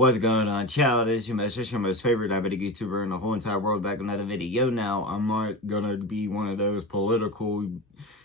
What's going on, child? It's your most favorite diabetic YouTuber in the whole entire world, back with another video. Now, I'm not gonna be one of those political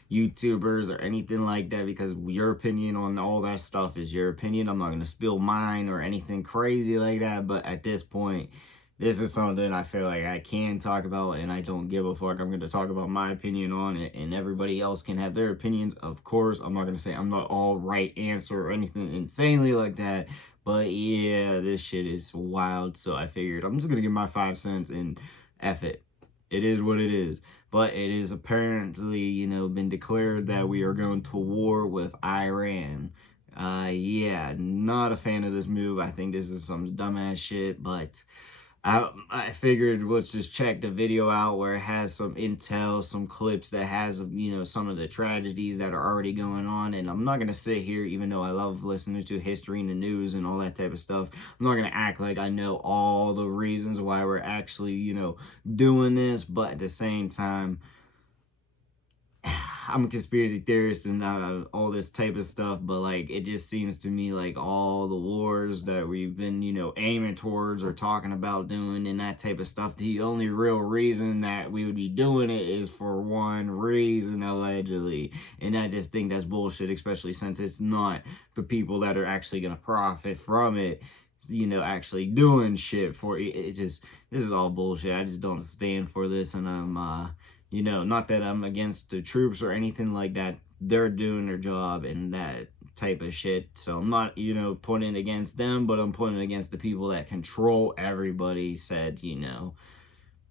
YouTubers or anything like that, because your opinion on all that stuff is your opinion. I'm not gonna spill mine or anything crazy like that, but at this point, this is something I feel like I can talk about, and I don't give a fuck. I'm gonna talk about my opinion on it, and everybody else can have their opinions. Of course, I'm not gonna say I'm not all right answer or anything insanely like that. But yeah, this shit is wild. So I figured I'm just going to give my 5 cents and F it. It is what it is. But it is apparently, been declared that we are going to war with Iran. Yeah, not a fan of this move. I think this is some dumbass shit, but I figured let's just check the video out where it has some intel, some clips that has, some of the tragedies that are already going on. And I'm not going to sit here, even though I love listening to history and the news and all that type of stuff, I'm not going to act like I know all the reasons why we're actually, doing this. But at the same time, I'm a conspiracy theorist and all this type of stuff, but like it just seems to me like all the wars that we've been, aiming towards or talking about doing and that type of stuff, the only real reason that we would be doing it is for one reason, allegedly. And I just think that's bullshit, especially since it's not the people that are actually going to profit from it, actually doing shit for it. This is all bullshit. I just don't stand for this, and I'm not that I'm against the troops or anything like that. They're doing their job and that type of shit. So I'm not, pointing against them, but I'm pointing against the people that control everybody, said,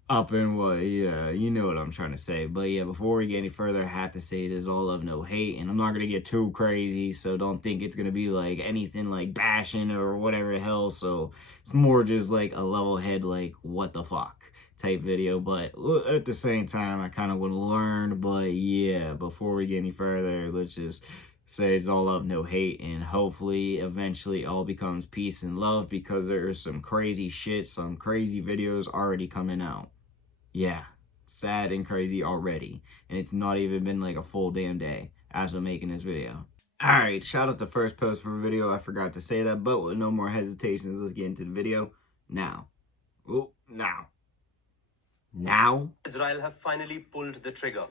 up in what, yeah, you know what I'm trying to say. But yeah, before we get any further, I have to say it is all love, no hate. And I'm not going to get too crazy, so don't think it's going to be like anything like bashing or whatever the hell. So it's more just like a level head, like, what the fuck type video. But at the same time, I kind of want to learn. But yeah, before we get any further, let's just say it's all love, no hate, and hopefully eventually all becomes peace and love, because there is some crazy shit, some crazy videos already coming out. Yeah, sad and crazy already, and it's not even been like a full damn day as I'm making this video. Alright, shout out the first post for a video, I forgot to say that, but with no more hesitations, let's get into the video now. Now. Israel have finally pulled the trigger.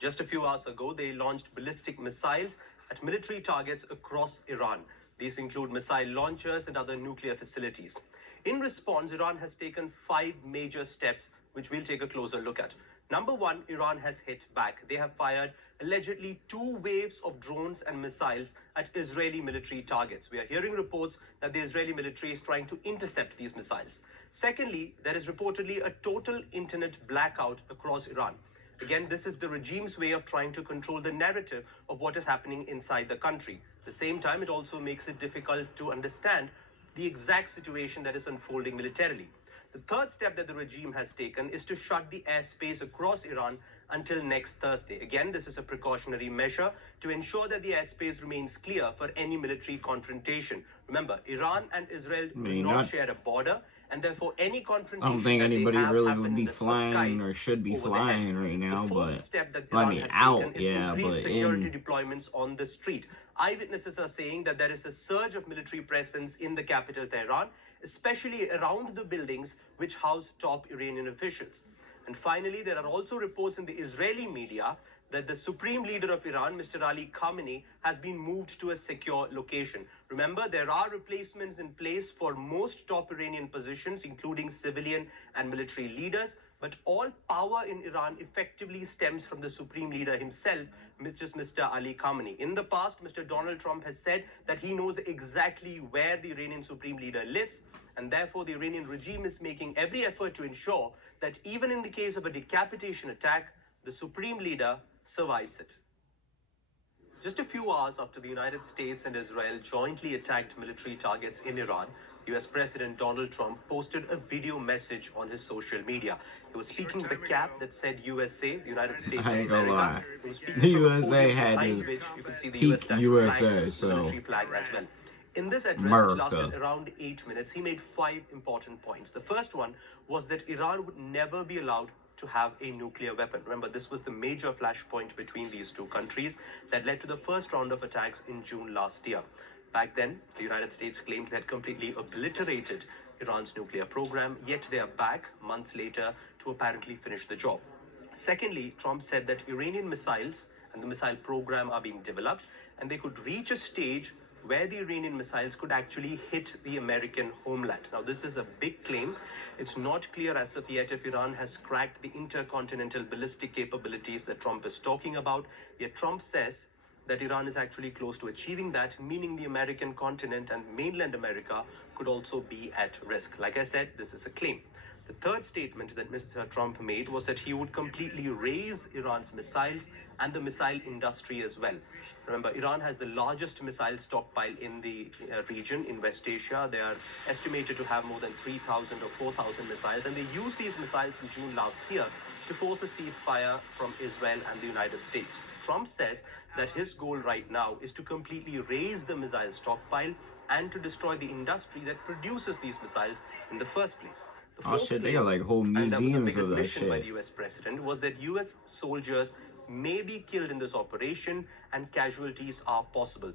Just a few hours ago, they launched ballistic missiles at military targets across Iran. These include missile launchers and other nuclear facilities. In response, Iran has taken 5 major steps, which we'll take a closer look at. Number one, Iran has hit back. They have fired allegedly 2 waves of drones and missiles at Israeli military targets. We are hearing reports that the Israeli military is trying to intercept these missiles. Secondly, there is reportedly a total internet blackout across Iran. Again, this is the regime's way of trying to control the narrative of what is happening inside the country. At the same time, it also makes it difficult to understand the exact situation that is unfolding militarily. The third step that the regime has taken is to shut the airspace across Iran until next Thursday. Again, this is a precautionary measure to ensure that the airspace remains clear for any military confrontation. Remember, Iran and Israel do not share a border, and therefore any confrontation I don't think anybody really would be flying or should be flying right now, but step that Iran has taken is increased security deployments on the street. Eyewitnesses are saying that there is a surge of military presence in the capital, Tehran, especially around the buildings which house top Iranian officials. And finally, there are also reports in the Israeli media that the supreme leader of Iran, Mr. Ali Khamenei, has been moved to a secure location. Remember, there are replacements in place for most top Iranian positions, including civilian and military leaders. But all power in Iran effectively stems from the supreme leader himself, Mr. Ali Khamenei. In the past, Mr. Donald Trump has said that he knows exactly where the Iranian supreme leader lives, and therefore the Iranian regime is making every effort to ensure that even in the case of a decapitation attack, the supreme leader survives it. Just a few hours after the United States and Israel jointly attacked military targets in Iran, US President Donald Trump posted a video message on his social media. He was speaking with a cap that said USA, the United States of America. The USA had his peak USA, so military flag as well. In this address, which lasted around 8 minutes, he made 5 important points. The first one was that Iran would never be allowed to have a nuclear weapon. Remember, this was the major flashpoint between these two countries that led to the first round of attacks in June last year. Back then, the United States claimed they had completely obliterated Iran's nuclear program, yet they are back months later to apparently finish the job. Secondly, Trump said that Iranian missiles and the missile program are being developed, and they could reach a stage where the Iranian missiles could actually hit the American homeland. Now, this is a big claim. It's not clear as of yet if Iran has cracked the intercontinental ballistic capabilities that Trump is talking about. Yet Trump says that Iran is actually close to achieving that, meaning the American continent and mainland America could also be at risk. Like I said, this is a claim. The third statement that Mr. Trump made was that he would completely raise Iran's missiles and the missile industry as well. Remember, Iran has the largest missile stockpile in the region in West Asia. They are estimated to have more than 3,000 or 4,000 missiles, and they used these missiles in June last year to force a ceasefire from Israel and the United States. Trump says that his goal right now is to completely raise the missile stockpile and to destroy the industry that produces these missiles in the first place. The Oh fourth shit, they claim, got like whole and that was a museums big of that admission by the shit. US president, was that US soldiers may be killed in this operation and casualties are possible.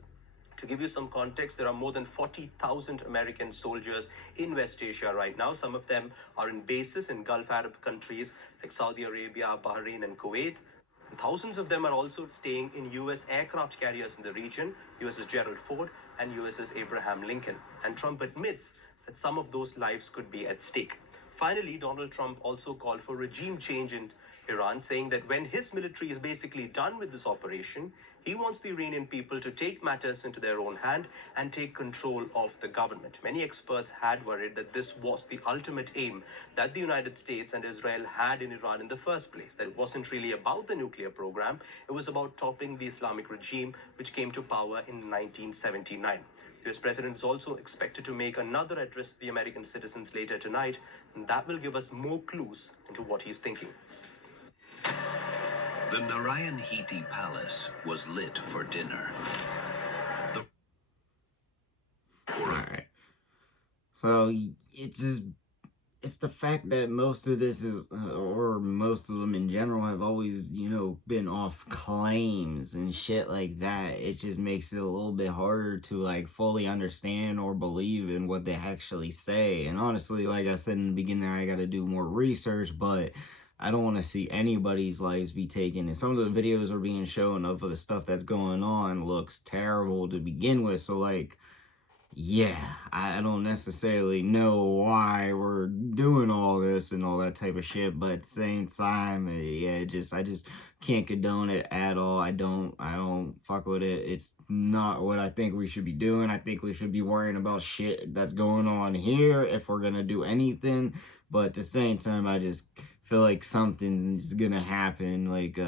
To give you some context, there are more than 40,000 American soldiers in West Asia right now. Some of them are in bases in Gulf Arab countries like Saudi Arabia, Bahrain, and Kuwait. Thousands of them are also staying in US aircraft carriers in the region, USS Gerald Ford and USS Abraham Lincoln. And Trump admits that some of those lives could be at stake. Finally, Donald Trump also called for regime change in Iran, saying that when his military is basically done with this operation, he wants the Iranian people to take matters into their own hand and take control of the government. Many experts had worried that this was the ultimate aim that the United States and Israel had in Iran in the first place, that it wasn't really about the nuclear program, it was about toppling the Islamic regime which came to power in 1979. The US president is also expected to make another address to the American citizens later tonight, and that will give us more clues into what he's thinking. The Narayan Hiti Palace was lit for dinner. Alright. So, it's the fact that most of this is, or most of them in general, have always, been off claims and shit like that. It just makes it a little bit harder to, like, fully understand or believe in what they actually say. And honestly, like I said in the beginning, I gotta do more research, but I don't want to see anybody's lives be taken. And some of the videos are being shown of the stuff that's going on looks terrible to begin with. So, like, yeah, I don't necessarily know why we're doing all this and all that type of shit, but at the same time, yeah, I just can't condone it at all. I don't fuck with it. It's not what I think we should be doing. I think we should be worrying about shit that's going on here if we're gonna do anything, but at the same time, I just feel like something's gonna happen, like,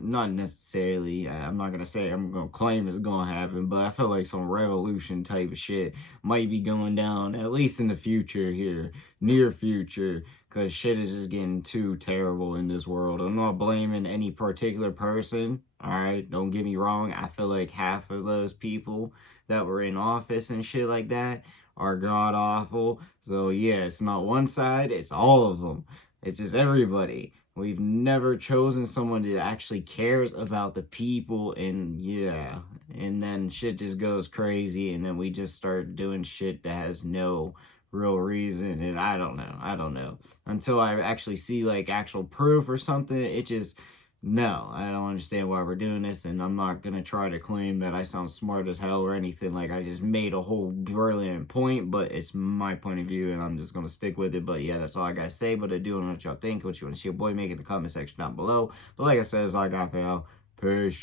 not necessarily, I'm not gonna say I'm gonna claim it's gonna happen, but I feel like some revolution type of shit might be going down, at least in the future here, near future, because shit is just getting too terrible in this world. I'm not blaming any particular person, alright, don't get me wrong, I feel like half of those people that were in office and shit like that are god-awful, so yeah, it's not one side, it's all of them. It's just everybody. We've never chosen someone that actually cares about the people, and yeah, and then shit just goes crazy, and then we just start doing shit that has no real reason, and I don't know. Until I actually see, like, actual proof or something, it just, no, I don't understand why we're doing this, and I'm not gonna try to claim that I sound smart as hell or anything. Like, I just made a whole brilliant point, but it's my point of view, and I'm just gonna stick with it. But yeah, that's all I gotta say. But I do know what y'all think, what you want to see your boy make in the comment section down below. But like I said, that's all I got for y'all. Peace.